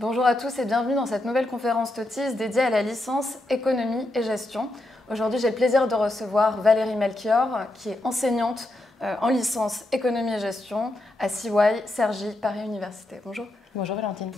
Bonjour à tous et bienvenue dans cette nouvelle conférence TOTIS dédiée à la licence économie et gestion. Aujourd'hui, j'ai le plaisir de recevoir Valérie Melchior, qui est enseignante en licence économie et gestion à CY Cergy Paris Université. Bonjour. Bonjour Valentine.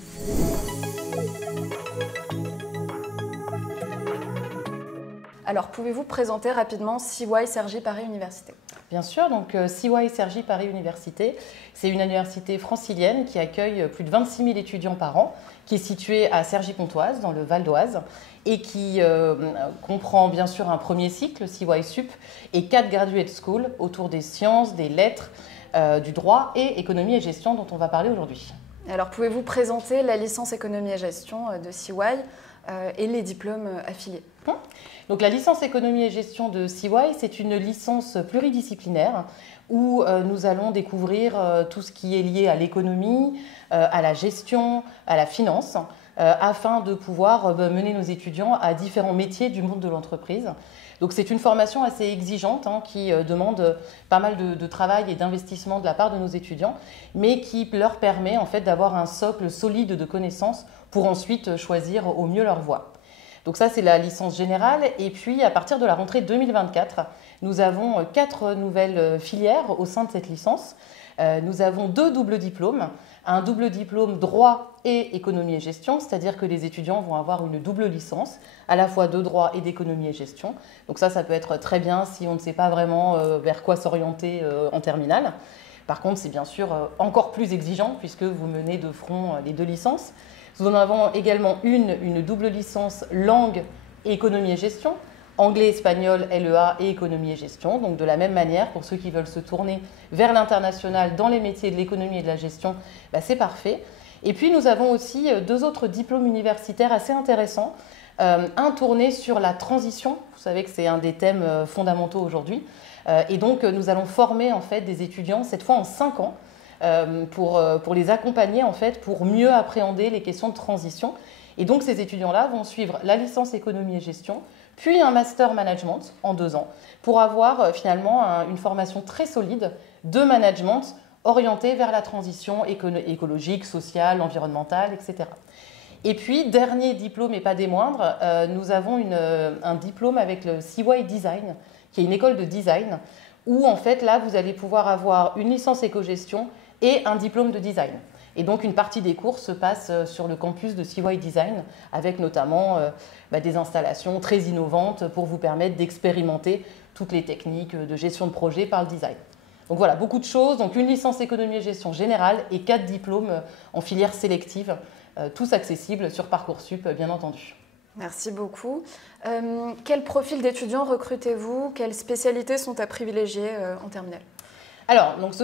Alors, pouvez-vous présenter rapidement CY Cergy Paris Université? Bien sûr, donc CY Cergy Paris Université, c'est une université francilienne qui accueille plus de 26 000 étudiants par an, qui est située à Cergy-Pontoise, dans le Val d'Oise, et qui comprend bien sûr un premier cycle, CY Sup, et 4 graduate schools autour des sciences, des lettres, du droit et économie et gestion dont on va parler aujourd'hui. Alors, pouvez-vous présenter la licence économie et gestion de CY et les diplômes affiliés? Donc la licence économie et gestion de CY, c'est une licence pluridisciplinaire où nous allons découvrir tout ce qui est lié à l'économie, à la gestion, à la finance, afin de pouvoir mener nos étudiants à différents métiers du monde de l'entreprise. Donc c'est une formation assez exigeante qui demande pas mal de travail et d'investissement de la part de nos étudiants, mais qui leur permet en fait d'avoir un socle solide de connaissances pour ensuite choisir au mieux leur voie. Donc ça, c'est la licence générale. Et puis, à partir de la rentrée 2024, nous avons 4 nouvelles filières au sein de cette licence. Nous avons 2 doubles diplômes. Un double diplôme droit et économie et gestion, c'est-à-dire que les étudiants vont avoir une double licence, à la fois de droit et d'économie et gestion. Donc ça peut être très bien si on ne sait pas vraiment vers quoi s'orienter en terminale. Par contre, c'est bien sûr encore plus exigeant puisque vous menez de front les 2 licences. Nous en avons également une double licence langue et économie et gestion, anglais, espagnol, LEA et économie et gestion. Donc de la même manière, pour ceux qui veulent se tourner vers l'international dans les métiers de l'économie et de la gestion, c'est parfait. Et puis nous avons aussi 2 autres diplômes universitaires assez intéressants. Un tourné sur la transition, vous savez que c'est un des thèmes fondamentaux aujourd'hui. Et donc nous allons former en fait des étudiants, cette fois en 5 ans, pour les accompagner en fait pour mieux appréhender les questions de transition. Et donc ces étudiants-là vont suivre la licence économie et gestion, puis un master management en 2 ans, pour avoir finalement une formation très solide de management orientée vers la transition écologique, sociale, environnementale, etc. Et puis, dernier diplôme et pas des moindres, nous avons un diplôme avec le CY Design, qui est une école de design, où en fait là vous allez pouvoir avoir une licence éco-gestion et un diplôme de design. Et donc une partie des cours se passe sur le campus de CY Design avec notamment des installations très innovantes pour vous permettre d'expérimenter toutes les techniques de gestion de projet par le design. Donc voilà, beaucoup de choses. Donc une licence économie et gestion générale et 4 diplômes en filière sélective, tous accessibles sur Parcoursup bien entendu. Merci beaucoup. Quel profil d'étudiants recrutez-vous? Quelles spécialités sont à privilégier en terminale? Alors, donc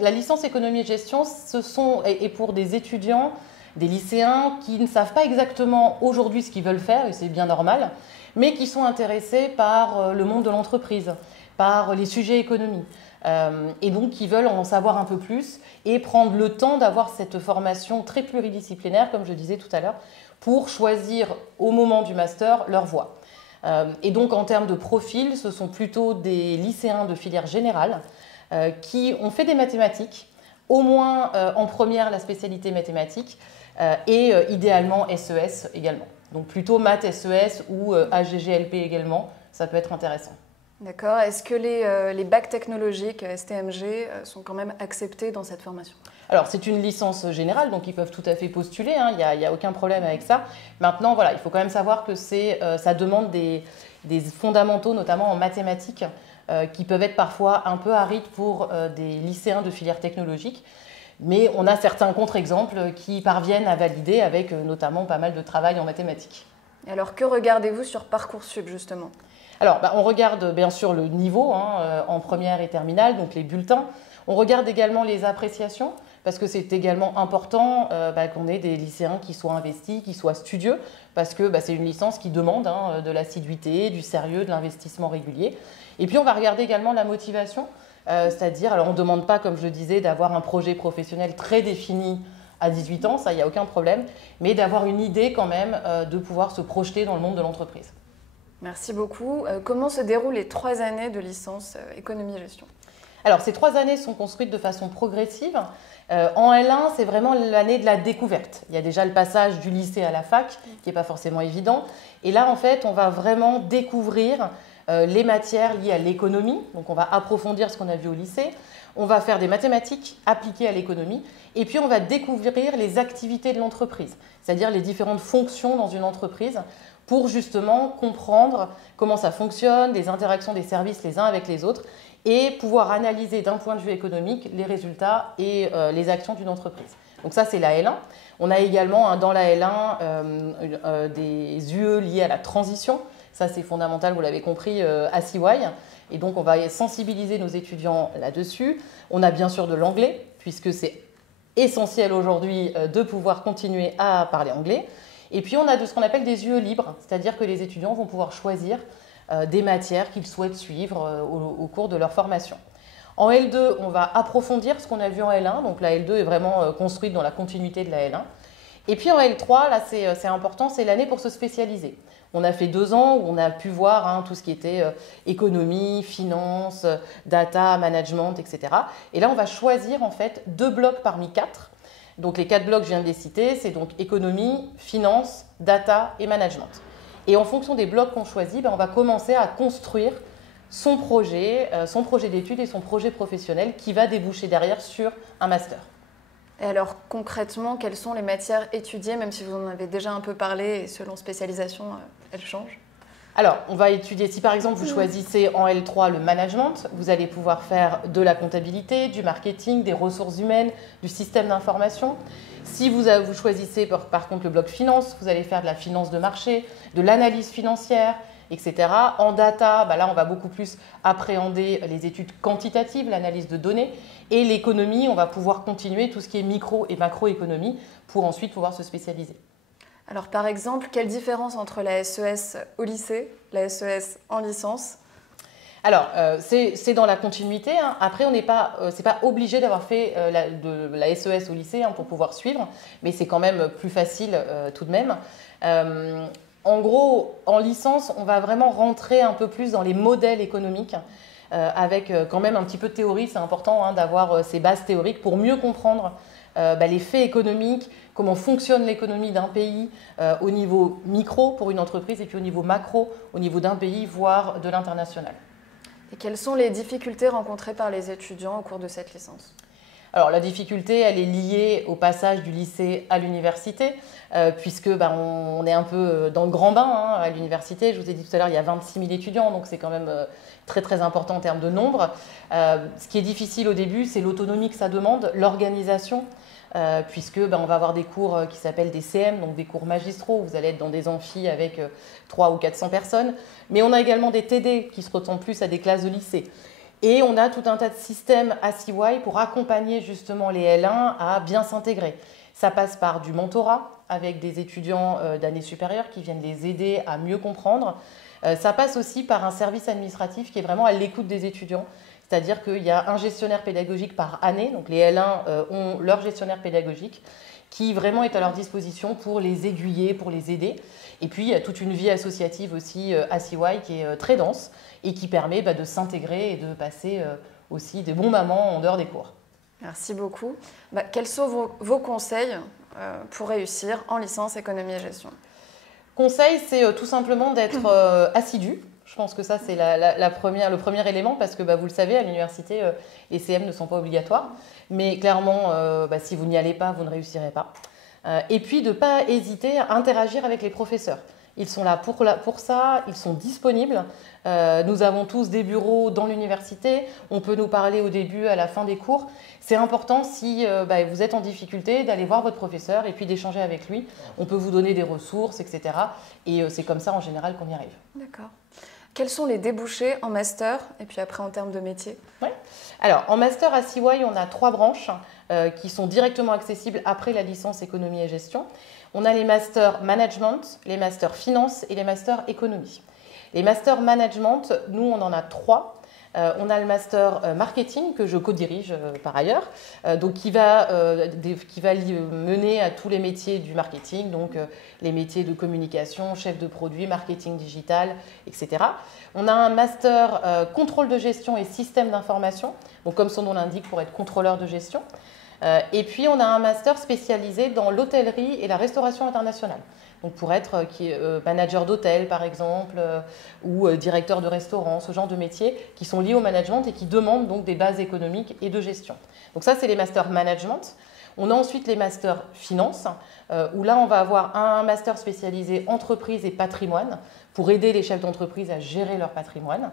la licence économie et gestion, et pour des étudiants, des lycéens qui ne savent pas exactement aujourd'hui ce qu'ils veulent faire, et c'est bien normal, mais qui sont intéressés par le monde de l'entreprise, par les sujets économie, et donc qui veulent en savoir un peu plus et prendre le temps d'avoir cette formation très pluridisciplinaire, comme je disais tout à l'heure, pour choisir au moment du master leur voie. Et donc en termes de profil, ce sont plutôt des lycéens de filière générale qui ont fait des mathématiques, au moins en première la spécialité mathématiques et idéalement SES également. Donc plutôt maths SES ou AGGLP également, ça peut être intéressant. D'accord. Est-ce que les bacs technologiques STMG sont quand même acceptés dans cette formation? Alors c'est une licence générale, donc ils peuvent tout à fait postuler, il n'y a aucun problème avec ça. Maintenant, voilà, il faut quand même savoir que ça demande des fondamentaux, notamment en mathématiques, qui peuvent être parfois un peu arides pour des lycéens de filière technologique. Mais on a certains contre-exemples qui parviennent à valider avec notamment pas mal de travail en mathématiques. Alors que regardez-vous sur Parcoursup justement? Alors on regarde bien sûr le niveau en première et terminale, donc les bulletins. On regarde également les appréciations parce que c'est également important qu'on ait des lycéens qui soient investis, qui soient studieux, parce que c'est une licence qui demande de l'assiduité, du sérieux, de l'investissement régulier. Et puis on va regarder également la motivation, c'est-à-dire, alors on ne demande pas, comme je le disais, d'avoir un projet professionnel très défini à 18 ans, ça il n'y a aucun problème, mais d'avoir une idée quand même de pouvoir se projeter dans le monde de l'entreprise. Merci beaucoup. Comment se déroulent les 3 années de licence économie et gestion? Alors, ces 3 années sont construites de façon progressive. En L1, c'est vraiment l'année de la découverte. Il y a déjà le passage du lycée à la fac, qui n'est pas forcément évident. Et là, en fait, on va vraiment découvrir les matières liées à l'économie. Donc, on va approfondir ce qu'on a vu au lycée. On va faire des mathématiques appliquées à l'économie. Et puis, on va découvrir les activités de l'entreprise, c'est-à-dire les différentes fonctions dans une entreprise pour justement comprendre comment ça fonctionne, les interactions des services les uns avec les autres et pouvoir analyser d'un point de vue économique les résultats et les actions d'une entreprise. Donc ça, c'est la L1. On a également dans la L1 des UE liés à la transition. Ça, c'est fondamental, vous l'avez compris, à CY. Et donc, on va sensibiliser nos étudiants là-dessus. On a bien sûr de l'anglais, puisque c'est essentiel aujourd'hui de pouvoir continuer à parler anglais. Et puis, on a de ce qu'on appelle des UE libres, c'est-à-dire que les étudiants vont pouvoir choisir des matières qu'ils souhaitent suivre au cours de leur formation. En L2, on va approfondir ce qu'on a vu en L1. Donc, la L2 est vraiment construite dans la continuité de la L1. Et puis, en L3, là, c'est important, c'est l'année pour se spécialiser. On a fait 2 ans où on a pu voir tout ce qui était économie, finance, data, management, etc. Et là, on va choisir en fait 2 blocs parmi 4. Donc les 4 blocs, je viens de les citer, c'est donc économie, finance, data et management. Et en fonction des blocs qu'on choisit, on va commencer à construire son projet d'études et son projet professionnel qui va déboucher derrière sur un master. Et alors concrètement, quelles sont les matières étudiées, même si vous en avez déjà un peu parlé et selon spécialisation, elles changent? Alors, on va étudier, si par exemple vous choisissez en L3 le management, vous allez pouvoir faire de la comptabilité, du marketing, des ressources humaines, du système d'information. Si vous choisissez par contre le bloc finance, vous allez faire de la finance de marché, de l'analyse financière, etc. En data, là on va beaucoup plus appréhender les études quantitatives, l'analyse de données. Et l'économie, on va pouvoir continuer tout ce qui est micro et macroéconomie pour ensuite pouvoir se spécialiser. Alors par exemple, quelle différence entre la SES au lycée, la SES en licence? Alors, c'est dans la continuité. Après, c'est pas obligé d'avoir fait la SES au lycée pour pouvoir suivre, mais c'est quand même plus facile tout de même. En gros, en licence, on va vraiment rentrer un peu plus dans les modèles économiques, avec quand même un petit peu de théorie. C'est important d'avoir ces bases théoriques pour mieux comprendre les faits économiques, comment fonctionne l'économie d'un pays au niveau micro pour une entreprise et puis au niveau macro, au niveau d'un pays, voire de l'international. Et quelles sont les difficultés rencontrées par les étudiants au cours de cette licence? Alors la difficulté, elle est liée au passage du lycée à l'université, puisque on est un peu dans le grand bain à l'université. Je vous ai dit tout à l'heure, il y a 26 000 étudiants, donc c'est quand même très très important en termes de nombre. Ce qui est difficile au début, c'est l'autonomie que ça demande, l'organisation, puisque on va avoir des cours qui s'appellent des CM, donc des cours magistraux. Vous allez être dans des amphis avec 300 ou 400 personnes. Mais on a également des TD qui se ressemblent plus à des classes de lycée. Et on a tout un tas de systèmes à CY pour accompagner justement les L1 à bien s'intégrer. Ça passe par du mentorat avec des étudiants d'année supérieure qui viennent les aider à mieux comprendre. Ça passe aussi par un service administratif qui est vraiment à l'écoute des étudiants. C'est-à-dire qu'il y a un gestionnaire pédagogique par année. Donc les L1 ont leur gestionnaire pédagogique qui vraiment est à leur disposition pour les aiguiller, pour les aider. Et puis, il y a toute une vie associative aussi à CY qui est très dense et qui permet de s'intégrer et de passer aussi des bons moments en dehors des cours. Merci beaucoup. Quels sont vos conseils pour réussir en licence économie et gestion? Conseil, c'est tout simplement d'être assidu. Je pense que ça, c'est le premier élément parce que vous le savez, à l'université, les CM ne sont pas obligatoires. Mais clairement, si vous n'y allez pas, vous ne réussirez pas. Et puis, de ne pas hésiter à interagir avec les professeurs. Ils sont là pour ça, ils sont disponibles. Nous avons tous des bureaux dans l'université. On peut nous parler au début, à la fin des cours. C'est important, si vous êtes en difficulté, d'aller voir votre professeur et puis d'échanger avec lui. On peut vous donner des ressources, etc. Et c'est comme ça, en général, qu'on y arrive. D'accord. Quels sont les débouchés en master et puis après en termes de métier? Alors, en master à CY, on a 3 branches qui sont directement accessibles après la licence économie et gestion. On a les masters management, les masters finance et les masters économie. Les masters management, nous, on en a 3. On a le master marketing que je co-dirige par ailleurs, donc qui va mener à tous les métiers du marketing, donc les métiers de communication, chef de produit, marketing digital, etc. On a un master contrôle de gestion et système d'information, donc comme son nom l'indique, pour être contrôleur de gestion. Et puis, on a un master spécialisé dans l'hôtellerie et la restauration internationale. Donc, pour être manager d'hôtel, par exemple, ou directeur de restaurant, ce genre de métiers qui sont liés au management et qui demandent donc des bases économiques et de gestion. Donc ça, c'est les masters management. On a ensuite les masters finance, où là, on va avoir un master spécialisé entreprise et patrimoine pour aider les chefs d'entreprise à gérer leur patrimoine.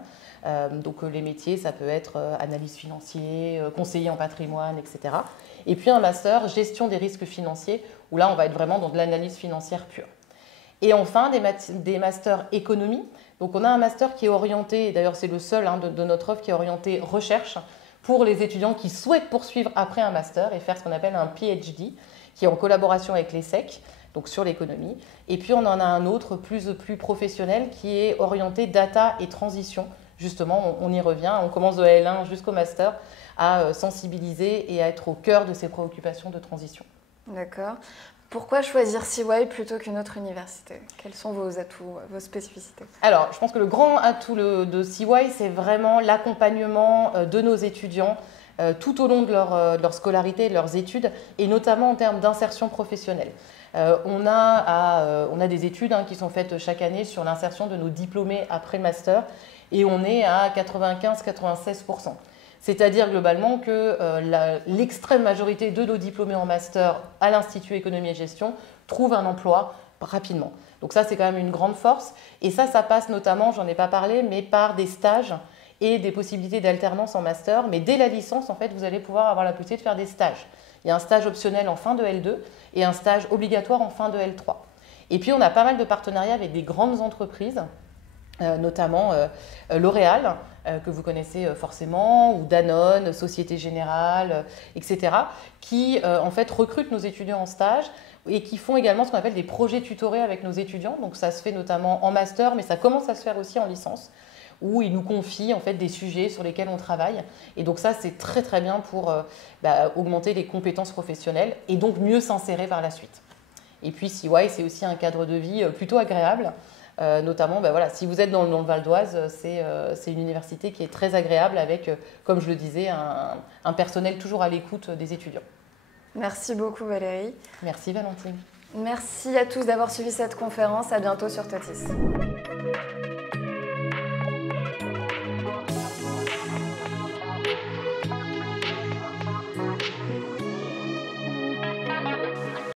Donc les métiers, ça peut être analyse financier, conseiller en patrimoine, etc. Et puis un master gestion des risques financiers, où là, on va être vraiment dans de l'analyse financière pure. Et enfin, des masters économie. Donc on a un master qui est orienté, et d'ailleurs c'est le seul de notre offre qui est orienté recherche, pour les étudiants qui souhaitent poursuivre après un master et faire ce qu'on appelle un PhD, qui est en collaboration avec l'ESSEC, donc sur l'économie. Et puis on en a un autre plus professionnel qui est orienté data et transition. Justement, on y revient, on commence de L1 jusqu'au master à sensibiliser et à être au cœur de ces préoccupations de transition. D'accord. Pourquoi choisir CY plutôt qu'une autre université? Quels sont vos atouts, vos spécificités? Alors, je pense que le grand atout de CY, c'est vraiment l'accompagnement de nos étudiants tout au long de leur scolarité, de leurs études, et notamment en termes d'insertion professionnelle. On a des études qui sont faites chaque année sur l'insertion de nos diplômés après le master, et on est à 95-96%. C'est-à-dire globalement que l'extrême majorité de nos diplômés en master à l'Institut Économie et Gestion trouvent un emploi rapidement. Donc ça, c'est quand même une grande force. Et ça passe notamment, j'en ai pas parlé, mais par des stages et des possibilités d'alternance en master. Mais dès la licence, en fait, vous allez pouvoir avoir la possibilité de faire des stages. Il y a un stage optionnel en fin de L2 et un stage obligatoire en fin de L3. Et puis, on a pas mal de partenariats avec des grandes entreprises, notamment L'Oréal, que vous connaissez forcément, ou Danone, Société Générale, etc., qui en fait recrutent nos étudiants en stage et qui font également ce qu'on appelle des projets tutorés avec nos étudiants. Donc ça se fait notamment en master, mais ça commence à se faire aussi en licence, où ils nous confient en fait des sujets sur lesquels on travaille. Et donc ça, c'est très très bien pour augmenter les compétences professionnelles et donc mieux s'insérer par la suite. Et puis CY, c'est aussi un cadre de vie plutôt agréable. Notamment, si vous êtes dans le Val d'Oise, c'est une université qui est très agréable avec, comme je le disais, un personnel toujours à l'écoute des étudiants. Merci beaucoup Valérie. Merci Valentine. Merci à tous d'avoir suivi cette conférence. À bientôt sur Totis.